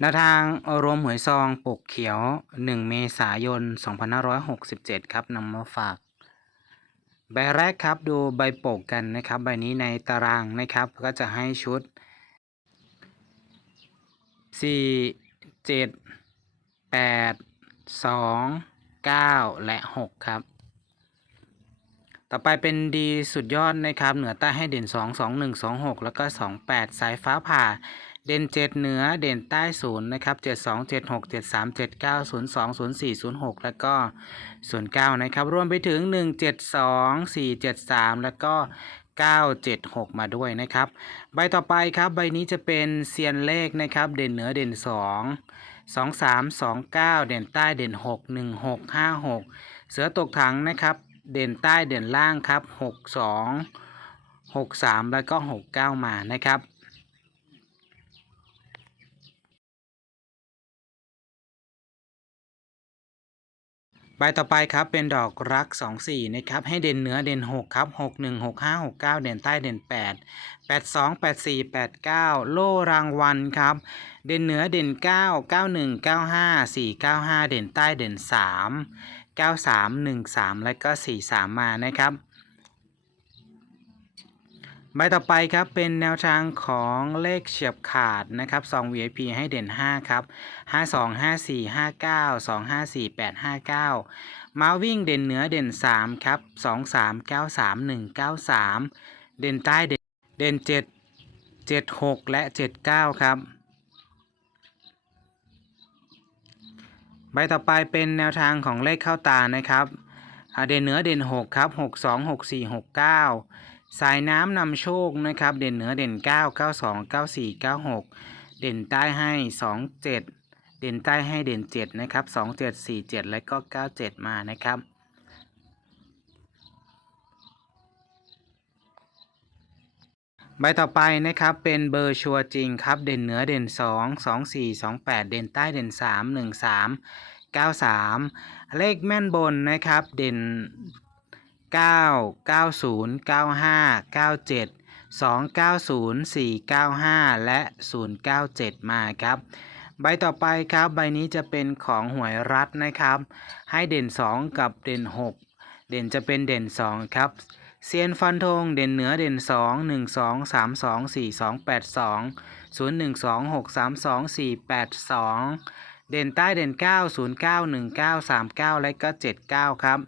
แนวทางรวมหวยซองปกเขียว 1 เมษายน 2567 ครับนำมาฝาก ใบแรกครับดูใบปกกันนะครับ ใบนี้ในตารางนะครับ ก็จะให้ชุด 4 7 8 2 9 และ 6 ครับ ต่อไปเป็นดีสุดยอดนะครับ เหนือใต้ให้เด่น 2 2 1 2 6 แล้วก็ 2 8 สายฟ้าผ่า เด่นเจ็ดเหนือเด่นใต้ศูนย์นะครับเจ็ดสองเจ็ดหกเจ็ดสามเจ็ดเก้าศูนย์สองศูนย์สี่ศูนย์หกแล้วก็ศูนย์เก้านะครับ รวมไปถึงหนึ่งเจ็ดสองสี่เจ็ดสามแล้วก็เก้าเจ็ดหกมาด้วยนะครับ ใบต่อไปครับใบนี้จะเป็นเซียนเลขนะครับ เด่นเหนือเด่นสองสองสามสองเก้าเด่นใต้เด่นหกหนึ่งหกห้าหกเสือตกถังนะครับ เด่นใต้เด่นล่างครับหกสองหกสามแล้วก็หกเก้ามานะครับ ใบต่อไปครับเป็นดอกรัก 2 4นะครับให้เด่นเหนือเด่น 6 ครับ 6 1 6 5 6 9 เด่นใต้เด่น 8 8 2 8 4 8 9 โล่รางวัลครับ เด่นเหนือเด่น 9 9 1 9 5 4 9 5 เด่นใต้เด่น 3 9 3 1 3 และก็ 4 3 มานะครับ ใบต่อไปครับเป็นแนวทางของเลขเฉียบขาดนะครับซอง VIP ให้เด่น 5 ครับ 5 2 5 4 5 9 2 5 4 8 5 9 มาวิ่งเด่นเหนือเด่น 3 ครับ 2 3 9 3 1 9 3 เด่นใต้เด่นเด่น 7 7 6 และ 7 9 ครับ ใบต่อไปเป็นแนวทางของเลขเข้าตานะครับเด่นเหนือเด่น 6 ครับ 6 2 6 4 6 9 สายน้ำนำโชคนะครับ เด่นเหนือเด่น 9 9 2 9 4 9 6 เด่นใต้ให้ 2 7 เด่นใต้ให้เด่น 7 นะครับ 2 7 4 7 และก็ 9 7 มานะครับใบต่อไปนะครับเป็นเบอร์ชัวร์จริงครับ เด่นเหนือเด่น 2 2 4 2 8 เด่นใต้เด่น 3 1 3 9 3 เลขแม่นบนนะครับ เด่น 9 90 95 97 290 495และ097มาครับใบต่อไปครับใบนี้จะเป็นของหวยรัฐนะครับ ให้เด่น 2 กับเด่น 6 เด่นจะเป็นเด่น 2 ครับเซียนฟันธงเด่นเหนือเด่น 2 1 2 3 2 4 2 8 2 0 1 2 6 3 2 4 8 2 เด่นใต้เด่น 9 0 9 1 9 3 9 และก็ 79 ครับ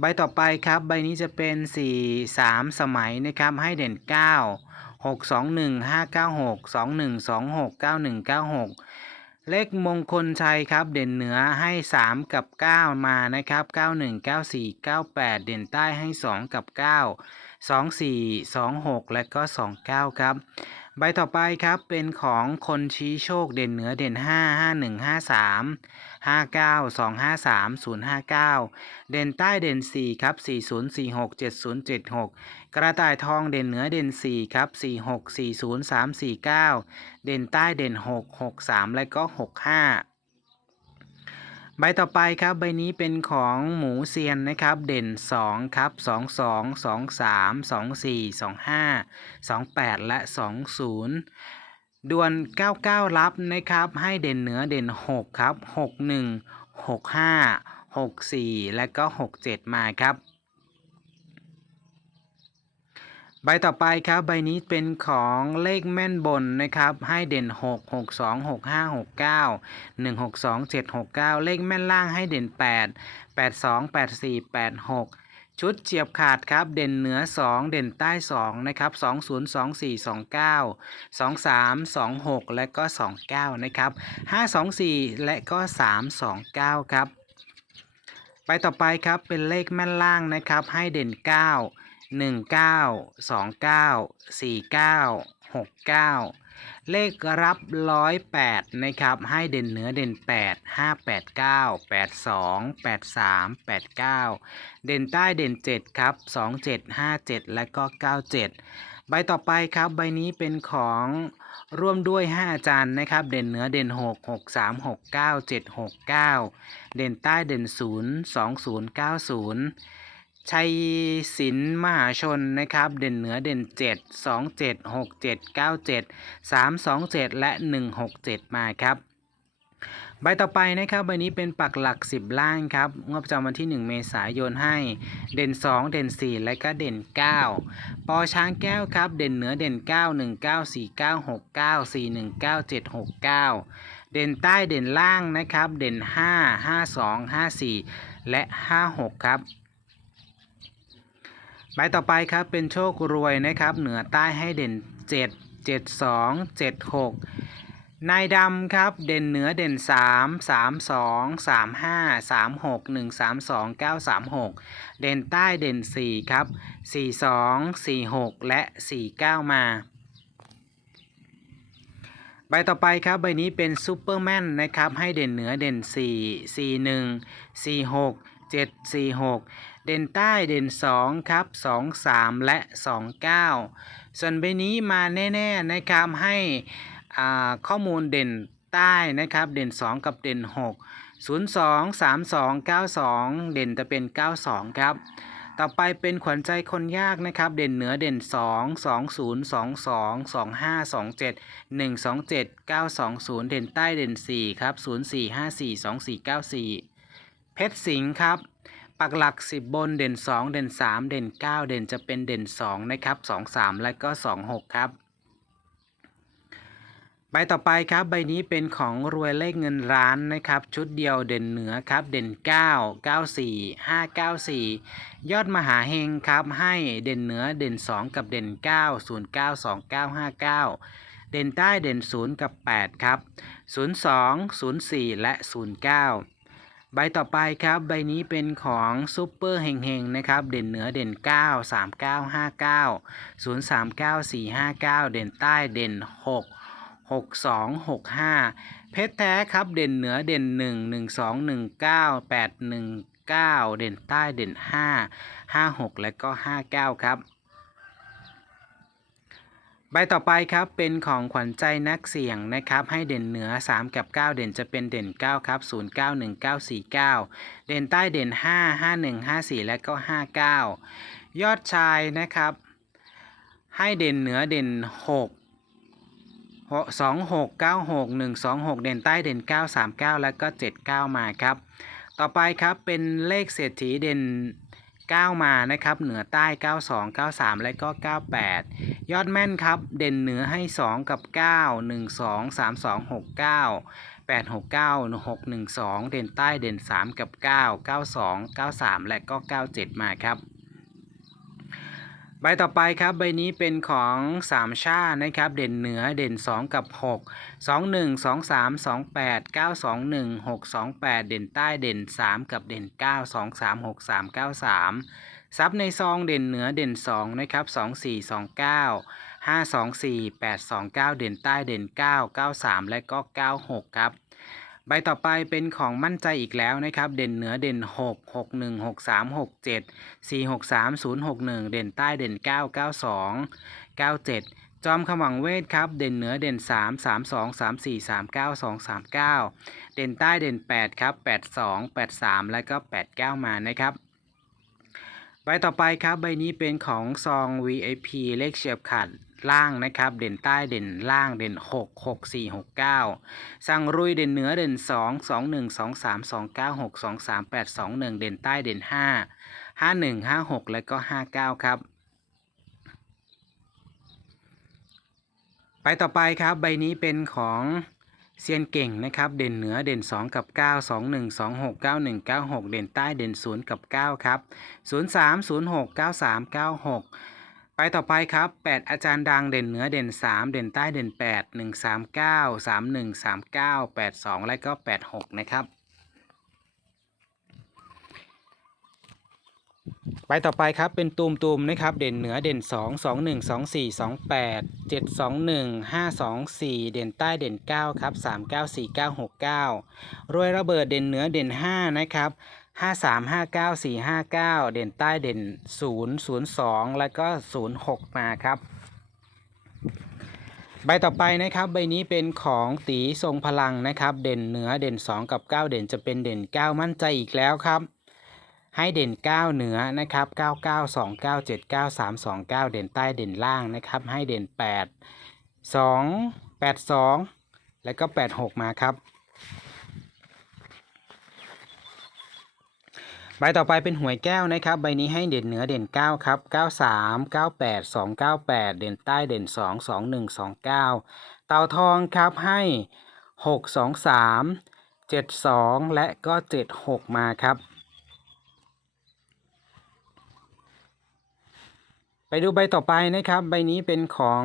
ใบต่อไปครับใบนี้จะเป็น 4 3 สมัยนะครับให้เด่น 9 6 2 1 5 9 6 2 1 2 6 9 1 9 6 เลขมงคลชัยครับ เด่นเหนือให้ 3 กับ 9 มานะครับ 91 94 98 เด่นใต้ให้ 2 กับ 9 24 26 และก็ 29 ครับ ใบต่อไปครับเป็นของคนชี้โชคเด่นเหนือเด่น 5 51 53 59 253 059 เด่นใต้เด่น 4 ครับ 40 46 70 76 กระต่ายทองเด่นเหนือเด่น 4 ครับ 46 40 349 เด่นใต้เด่น 6 63 และก็ 65 ใบต่อไปครับใบนี้เป็นของหมูเซียนนะครับ เด่น 2 ครับ 22 23 24 25 28 และ 20 ด่วน 99 รับนะครับ ให้เด่นเหนือเด่น 6 ครับ 61 65 64 และก็ 67 มาครับ ใบต่อไปครับใบนี้เป็นของเลขแม่นบนนะครับ ให้เด่น 6 6 2 6 5 6 9 1 6 2 7 6 9 เลขแม่นล่างให้เด่น 8 8 2 8 4 8 6 ชุดเฉียบขาดครับ เด่นเหนือ 2 เด่นใต้ 2 นะครับ 2 0 2 4 2 9 2 3 2 6 และก็ 29 นะครับ 5 2 4 และก็ 3 2 9 ครับ ไปต่อไปครับเป็นเลขแม่นล่างนะครับ ให้เด่น 9 1 9 2 9 4 9 6 9เลขรับร้อยแปดนะครับ ให้เด่นเหนือเด่นแปดห้าแปดเก้าแปดสองแปดสามแปดเก้าเด่นใต้เด่นเจ็ดครับสองเจ็ดห้าเจ็ดและก็เก้าเจ็ดใบต่อไปครับใบนี้เป็นของร่วมด้วย 5 อาจารย์นะครับ เด่นเหนือเด่น 6 6 3 6 9 7 6 9 เด่นใต้เด่น 0 2 0 9 0 ชัยศิลป์มหาชนนะครับ เด่นเหนือเด่น 7 2 7 6 7 9 7 3 2 7 และ 1 6 7 มาครับ ใบต่อไปนะครับใบนี้เป็นปักหลัก 10 ล่างครับงวดประจำวันที่ 1 เมษายนให้ เด่น 2 เด่น 4 และก็เด่น 9 ปอช้างแก้วครับ เด่นเหนือเด่น 9 1 9 4 9 6 9 4 1 9 7 6 9 เด่นใต้เด่นล่างนะครับ เด่น 5 5 2 5 4 และ 5 6 ครับ ใบต่อไปครับเป็นโชครวยนะครับ เหนือใต้ให้เด่น 7 7 2 7 6 นายดำครับ เด่นเหนือเด่น 3 3 2 3 5 3 6 1 3 2 9 3 6 เด่นใต้เด่น 4 ครับ 4 2 4 6 และ 4 9 มาใบต่อไปครับใบนี้เป็นซูเปอร์แมนนะครับให้เด่นเหนือเด่น 4 4 1 4 6 7 4 6 เด่นใต้เด่น 2 ครับ 2 3 และ 2 9 ส่วนใบนี้มาแน่ๆนะครับให้ข้อมูลเด่นใต้นะครับเด่น 2 กับเด่น 6 02 32 92 เด่นจะเป็น 92 ครับ ต่อไปเป็นขวัญใจคนยากนะครับ เด่นเหนือเด่น 2 20 22 25 27 127 920 เด่นใต้เด่น 4 ครับ 04 54 24 94 เพชรสิงห์ครับ ปักหลัก 10 บนเด่น 2 เด่น 3 เด่น 9 เด่นจะเป็นเด่น 2 นะครับ 2 3 และก็ 26 ครับ ใบต่อไปครับใบนี้เป็นของรวยเลขเงินร้านนะครับ ชุดเดียวเด่นเหนือครับ เด่น 9 94 594 ยอดมหาเฮงครับ ให้เด่นเหนือเด่น 2 กับเด่น 9 09 29 59เด่นใต้เด่น 0 กับ 8 ครับ 02 04 และ 09 ใบต่อไปครับใบนี้เป็นของซูเปอร์เฮงเฮงนะครับเด่นเหนือเด่น 9 39 59 039 459 เด่นใต้เด่น 6 6 2 6 5 เพชรแท้ครับเด่นเหนือเด่น 1 1 2 1 9 8 1 9 เด่นใต้เด่น 5 5 6 และก็ 59 ครับ ใบต่อไปครับเป็นของขวัญใจนักเสี่ยงนะครับ ให้เด่นเหนือ 3 กับ 9 เด่นจะเป็นเด่น 9 ครับ 0 9 1 9 4 9 เด่นใต้เด่น 5 5 1 5 4 และก็ 59 ยอดชายนะครับ ให้เด่นเหนือเด่น6สองหกเก้าหกหนึ่งสองหกเด่นใต้เด่นเก้าสามเก้าแล้วก็เจ็ดเก้ามาครับ ต่อไปครับเป็นเลขเศรษฐีเด่น เก้ามานะครับ เหนือใต้เก้าสองเก้าสามและก็เก้าแปดยอดแม่นครับ เด่นเหนือให้สองกับเก้าหนึ่งสองสามสองหกเก้าแปดหกเก้าหกหนึ่งสองเด่นใต้เด่นสามกับเก้าเก้าสองเก้าสามและก็เก้าเจ็ดมาครับ ใบต่อไปครับใบนี้เป็นของสามชาตินะครับ เด่นเหนือเด่น 2 กับ 6 2 1 2 3 2 8 9 2 1 6 2 8 เด่นใต้เด่น 3 กับเด่น 9 2 3 6 3 9 3 ซับในซองเด่นเหนือเด่น 2 นะครับ 2 4 2 9 5 2 4 8 2 9 เด่นใต้เด่น 9 9 3 และก็ 96 ครับ ใบต่อไปเป็นของมั่นใจอีกแล้วนะครับ เด่นเหนือเด่น 6 6 1 6 3 6 7 4 6 3 0 6 1 เด่นใต้เด่น 9 9 2 9 7 จอมขมังเวทครับ เด่นเหนือเด่น 3 3 2 3 4 3 9 2 3 9 เด่นใต้เด่น 8 ครับ 8 2 8 3 แล้วก็ 8 9 มานะครับใบต่อไปครับใบนี้เป็นของซอง VIP เลขเฉียบขาด ล่างนะครับ เด่นใต้เด่นล่างเด่น 6 6 4 6 9 สั่งรุยเด่นเหนือเด่น 2 2 1 2 3 2 9 6 2 3 8 2 1 เด่นใต้เด่น 5 5 1 5 6 แล้วก็ 59 ครับ ไปต่อไปครับใบนี้เป็นของเซียนเก่งนะครับเด่นเหนือเด่น 2 กับ 9 2 1 2 6 9 1 9 6 เด่นใต้เด่น 0 กับ 9 ครับ 0 3 0 6 9 3 9 6 ไปต่อไปครับ 8 อาจารย์ดังเด่นเหนือเด่น 3 เด่นใต้เด่น 8 1 3 9 3 1 3 9 8 2 และก็ 86 นะครับใบต่อไปครับเป็นตูมตูมนะครับ เด่นเหนือเด่น 2 2 1 2 4 2 8 7 2 1 5 2 4 เด่นใต้เด่น 9 ครับ 3 9 4 9 6 9 รวยระเบิดเด่นเหนือเด่น 5 นะครับ 5 3 5 9 4 5 9เด่นใต้เด่น0 0 2แล้วก็0 6มาครับ ใบต่อไปนะครับใบนี้เป็นของตีทรงพลังนะครับ เด่นเหนือเด่น2กับ9เด่นจะเป็นเด่น9มั่นใจอีกแล้วครับให้เด่น 9 เหนือนะครับ 99 29 79 329 เด่นใต้เด่นล่างนะครับ ให้เด่น 8 2 82 แล้วก็ 86 มาครับ ใบต่อไปเป็นหวยแก้วนะครับ ใบนี้ให้เด่นเหนือเด่น 9 ครับ 93 98 298 เด่นใต้เด่น 2 21 29 เต่าทองครับให้ 6 2 3 72 และก็ 76 มาครับ ไปดูใบต่อไปนะครับ ใบนี้เป็นของ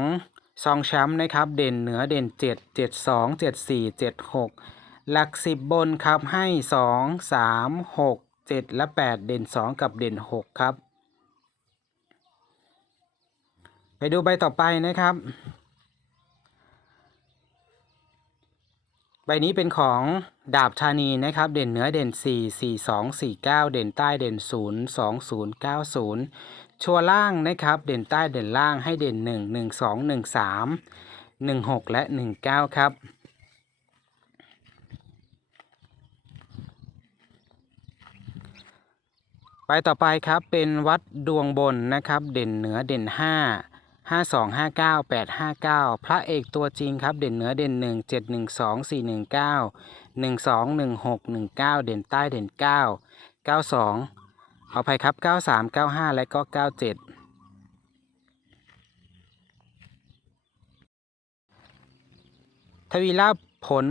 ซองแชมป์นะครับ เด่นเหนือเด่น 7 72 74 76 หลัก 10 บนครับให้ 2 3 6 7และ8เด่น2กับเด่น6ครับ ไปดูใบต่อไปนะครับ ใบนี้เป็นของดาบธานีนะครับ เด่นเหนือเด่น4 4 2 4 9เด่นใต้เด่น0 2 0 9 0ชัวร์ล่างนะครับ เด่นใต้เด่นล่างให้เด่น1 1 2 1 3 1 6และ1 9ครับ ไป ต่อไปครับเป็นวัดดวงบนนะครับ เด่นเหนือเด่น 5 5 2 5 9 8 5 9 พระเอกตัวจริงครับ เด่นเหนือเด่น 1 7 1 2 4 1 9 1 2 1 6 1 9 เด่นใต้เด่น 9 9 2ขออภัยครับ 93 95 และก็ 97ทวีราผล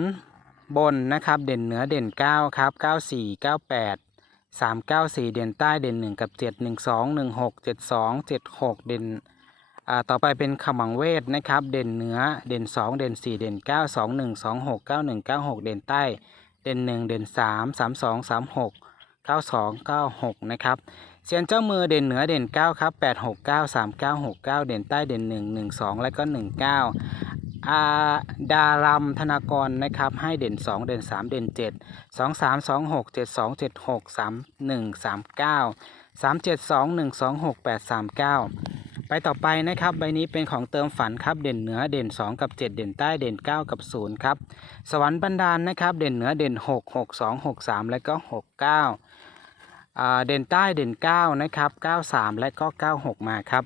บนนะครับ เด่นเหนือเด่น 9 ครับ 94 98 สามเก้าสี่เด่นใต้เด่นหนึ่งกับเจ็ดหนึ่งสองหนึ่งหกเจ็ดสองเจ็ดหกเด่นอ่าต่อไปเป็นขมังเวทนะครับ เด่นเหนือเด่นสองเด่นสี่เด่นเก้าสองหนึ่งสองหกเก้าหนึ่งเก้าหกเด่นใต้ เด่นหนึ่งเด่นสามสามสองสามหกเก้าสองเก้าหกนะครับเซียนเจ้ามือเด่นเหนือเด่นเก้าครับแปดหกเก้าสามเก้าหกเก้าเด่นใต้เด่นหนึ่งหนึ่งสองและก็หนึ่งเก้า อาดารัมธนากรนะครับ ให้เด่น 2 เด่น 3 เด่น 7 2 3 2 6 7 2 7 6 3 1 3 9 3 7 2 1 2 6 8 3 9 ไปต่อไปนะครับใบนี้เป็นของเติมฝันครับเด่นเหนือเด่น 2 กับ 7 เด่นใต้เด่น 9 กับ0ครับสวรรค์บันดาลนะครับเด่นเหนือเด่น 6 6 2 6 3 และก็ 6 9อ่าเด่นใต้เด่น 9 นะครับ 93 และก็ 96 มาครับ